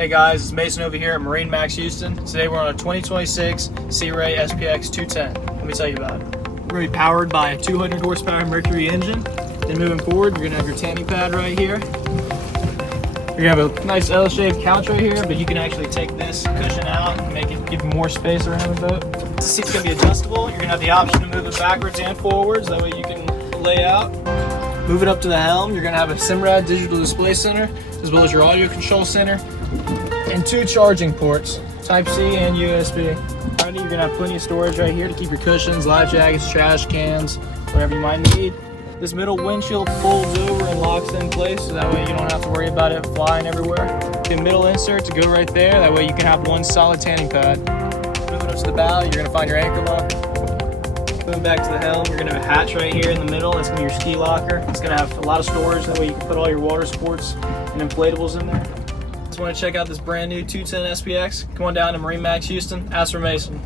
Hey guys, it's Mason over here at MarineMax Houston. Today we're on a 2026 Sea Ray SPX 210. Let me tell you about it. We're going to be powered by a 200 horsepower Mercury engine. Then moving forward, you're going to have your tanning pad right here. You're going to have a nice L-shaped couch right here, but you can actually take this cushion out and make it give you more space around the boat. The seat's going to be adjustable. You're going to have the option to move it backwards and forwards. That way you can lay out. Move it up to the helm. You're going to have a Simrad digital display center, as well as your audio control center, and 2 charging ports, Type-C and USB. You're going to have plenty of storage right here to keep your cushions, life jackets, trash cans, whatever you might need. This middle windshield folds over and locks in place, so that way you don't have to worry about it flying everywhere. The middle insert to go right there, that way you can have one solid tanning pad. Moving up to the bow, you're going to find your anchor lock. Moving back to the helm, you're going to have a hatch right here in the middle. That's going to be your ski locker. It's going to have a lot of storage, that way you can put all your water sports and inflatables in there. Just want to check out this brand new 210 SPX? Come on down to MarineMax Houston. Ask for Mason.